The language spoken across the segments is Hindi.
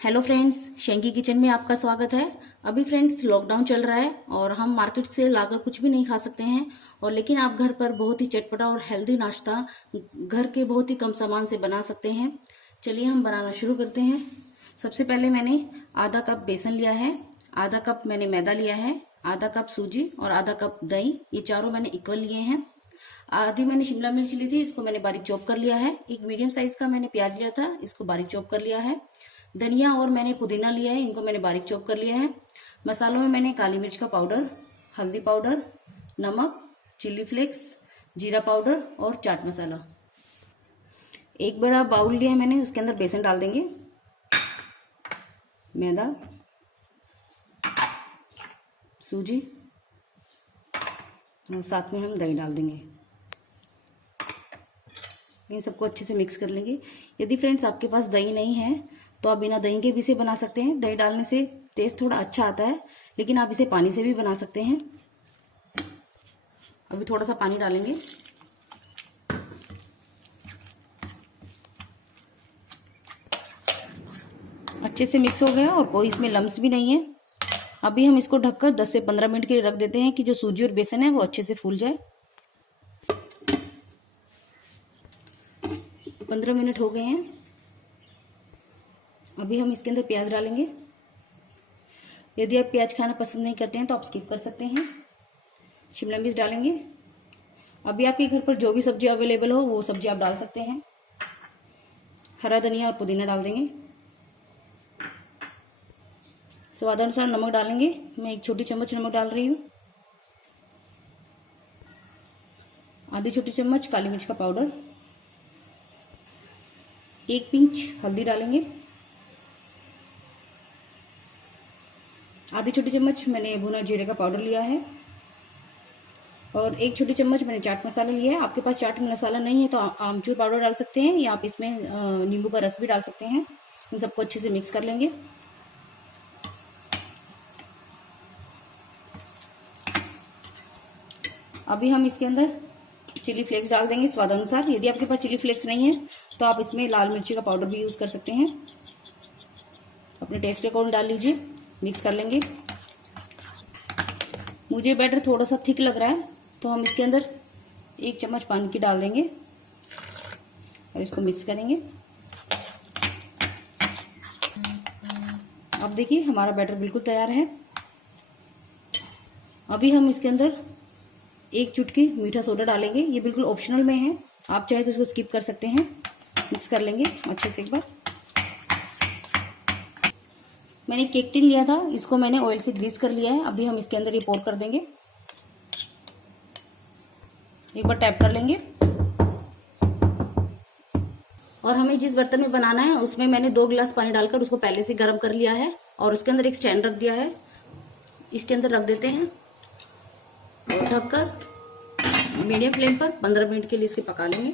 हेलो फ्रेंड्स, शेंकी किचन में आपका स्वागत है। अभी फ्रेंड्स लॉकडाउन चल रहा है और हम मार्केट से लाकर कुछ भी नहीं खा सकते हैं और लेकिन आप घर पर बहुत ही चटपटा और हेल्दी नाश्ता घर के बहुत ही कम सामान से बना सकते हैं। चलिए हम बनाना शुरू करते हैं। सबसे पहले मैंने आधा कप बेसन लिया है, आधा कप मैंने मैदा लिया है, आधा कप सूजी और आधा कप दही। ये चारों मैंने इक्वल लिए हैं। आधी मैंने शिमला मिर्च ली थी, इसको मैंने बारीक चॉप कर लिया है। एक मीडियम साइज का मैंने प्याज लिया था, इसको बारीक चॉप कर लिया है। धनिया और मैंने पुदीना लिया है, इनको मैंने बारीक चॉप कर लिया है। मसालों में मैंने काली मिर्च का पाउडर, हल्दी पाउडर, नमक, चिली फ्लेक्स, जीरा पाउडर और चाट मसाला। एक बड़ा बाउल लिया है मैंने, उसके अंदर बेसन डाल देंगे, मैदा, सूजी और साथ में हम दही डाल देंगे। इन सबको अच्छे से मिक्स कर लेंगे। यदि फ्रेंड्स आपके पास दही नहीं है तो आप बिना दही के भी इसे बना सकते हैं। दही डालने से टेस्ट थोड़ा अच्छा आता है, लेकिन आप इसे पानी से भी बना सकते हैं। अभी थोड़ा सा पानी डालेंगे। अच्छे से मिक्स हो गया और कोई इसमें लम्स भी नहीं है। अभी हम इसको ढककर 10 से 15 मिनट के लिए रख देते हैं कि जो सूजी और बेसन है वो अच्छे से फूल जाए। 15 मिनट हो गए हैं। अभी हम इसके अंदर प्याज डालेंगे। यदि आप प्याज खाना पसंद नहीं करते हैं तो आप स्किप कर सकते हैं। शिमला मिर्च डालेंगे। अभी आपके घर पर जो भी सब्जी अवेलेबल हो वो सब्जी आप डाल सकते हैं। हरा धनिया और पुदीना डाल देंगे। स्वादानुसार नमक डालेंगे। मैं 1 छोटी चम्मच नमक डाल रही हूँ। आधी छोटी चम्मच काली मिर्च का पाउडर, 1 पिंच हल्दी डालेंगे। आधी छोटी चम्मच मैंने भुना जीरे का पाउडर लिया है और 1 छोटी चम्मच मैंने चाट मसाला लिया है। आपके पास चाट मसाला नहीं है तो आमचूर पाउडर डाल सकते हैं या आप इसमें नींबू का रस भी डाल सकते हैं। इन सबको अच्छे से मिक्स कर लेंगे। अभी हम इसके अंदर चिली फ्लेक्स डाल देंगे स्वादानुसार। यदि आपके पास चिली फ्लेक्स नहीं है तो आप इसमें लाल मिर्ची का पाउडर भी यूज कर सकते हैं। अपने टेस्ट के अकॉर्डिंग डाल लीजिए। मिक्स कर लेंगे। मुझे बैटर थोड़ा सा थिक लग रहा है तो हम इसके अंदर 1 चम्मच पानी की डाल देंगे और इसको मिक्स करेंगे। अब देखिए हमारा बैटर बिल्कुल तैयार है। अभी हम इसके अंदर 1 चुटकी मीठा सोडा डालेंगे। ये बिल्कुल ऑप्शनल में है, आप चाहे तो इसको स्किप कर सकते हैं। मिक्स कर लेंगे अच्छे से एक बार। मैंने केक टिन लिया था, इसको मैंने ऑयल से ग्रीस कर लिया है। अभी हम इसके अंदर ये पोर कर देंगे। एक बार टैप कर लेंगे और हमें जिस बर्तन में बनाना है उसमें मैंने 2 गिलास पानी डालकर उसको पहले से गर्म कर लिया है और उसके अंदर एक स्टैंड रख दिया है। इसके अंदर रख देते हैं और ढककर मीडियम फ्लेम पर 15 मिनट के लिए इसे पका लेंगे।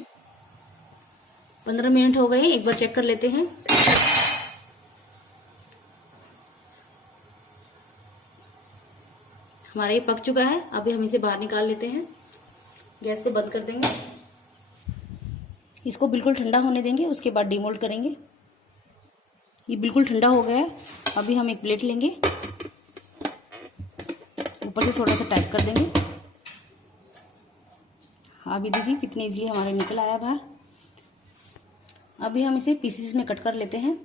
15 मिनट हो गए, एक बार चेक कर लेते हैं। हमारा ये पक चुका है। अभी हम इसे बाहर निकाल लेते हैं। गैस को बंद कर देंगे। इसको बिल्कुल ठंडा होने देंगे, उसके बाद डीमोल्ड करेंगे। ये बिल्कुल ठंडा हो गया है। अभी हम एक प्लेट लेंगे, ऊपर से थोड़ा सा टाइट कर देंगे। अभी देखिए कितने इजीली हमारे निकल आया बाहर। अभी हम इसे पीसेस में कट कर लेते हैं।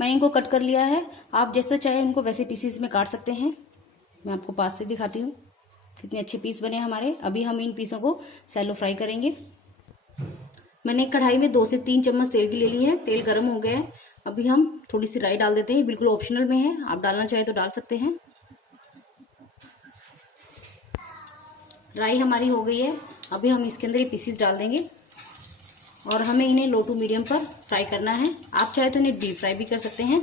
मैंने इनको कट कर लिया है। आप जैसा चाहे इनको वैसे पीसेस में काट सकते हैं। मैं आपको पास से दिखाती हूँ कितने अच्छे पीस बने हमारे। अभी हम इन पीसों को सैलो फ्राई करेंगे। मैंने एक कढ़ाई में 2 से 3 चम्मच तेल की ले ली है। तेल गर्म हो गया है। अभी हम थोड़ी सी राई डाल देते हैं। बिल्कुल ऑप्शनल में है, आप डालना चाहे तो डाल सकते हैं। राई हमारी हो गई है। अभी हम इसके अंदर ये पीसेस डाल देंगे और हमें इन्हें लो टू मीडियम पर फ्राई करना है। आप चाहे तो इन्हें डीप फ्राई भी कर सकते हैं।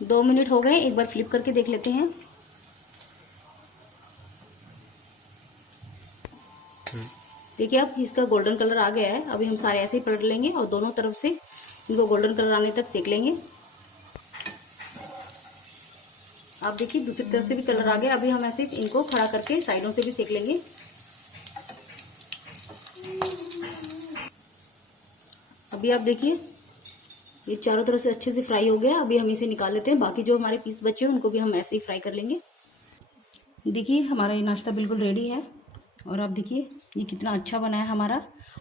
2 मिनट हो गए, एक बार फ्लिप करके देख लेते हैं। देखिए अब इसका गोल्डन कलर आ गया है। अभी हम सारे ऐसे ही पलट लेंगे और दोनों तरफ से इनको गोल्डन कलर आने तक सेक लेंगे। आप देखिए दूसरी तरफ से भी कलर आ गया। अभी हम ऐसे इनको खड़ा करके साइडों से भी सेक लेंगे। अभी आप देखिए ये चारों तरफ से अच्छे से फ्राई हो गया। अभी हम इसे निकाल लेते हैं। बाकी जो हमारे पीस बचे हैं उनको भी हम ऐसे ही फ्राई कर लेंगे। देखिए हमारा ये नाश्ता बिल्कुल रेडी है। और आप देखिए ये कितना अच्छा बना है हमारा,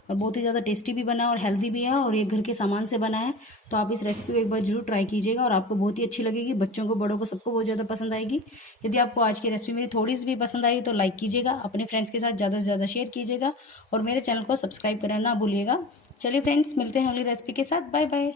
और बहुत ही ज़्यादा टेस्टी भी बना है और हेल्दी भी है, और ये घर के सामान से बना है। तो आप इस रेसिपी को एक बार जरूर ट्राई कीजिएगा और आपको बहुत ही अच्छी लगेगी। बच्चों को, बड़ों को, सबको बहुत ज़्यादा पसंद आएगी। यदि आपको आज की रेसिपी मेरी थोड़ी सी भी पसंद आई तो लाइक कीजिएगा, अपने फ्रेंड्स के साथ ज़्यादा से ज़्यादा शेयर कीजिएगा और मेरे चैनल को सब्सक्राइब करना ना भूलिएगा। चलिए फ्रेंड्स, मिलते हैं अगली रेसिपी के साथ। Bye bye.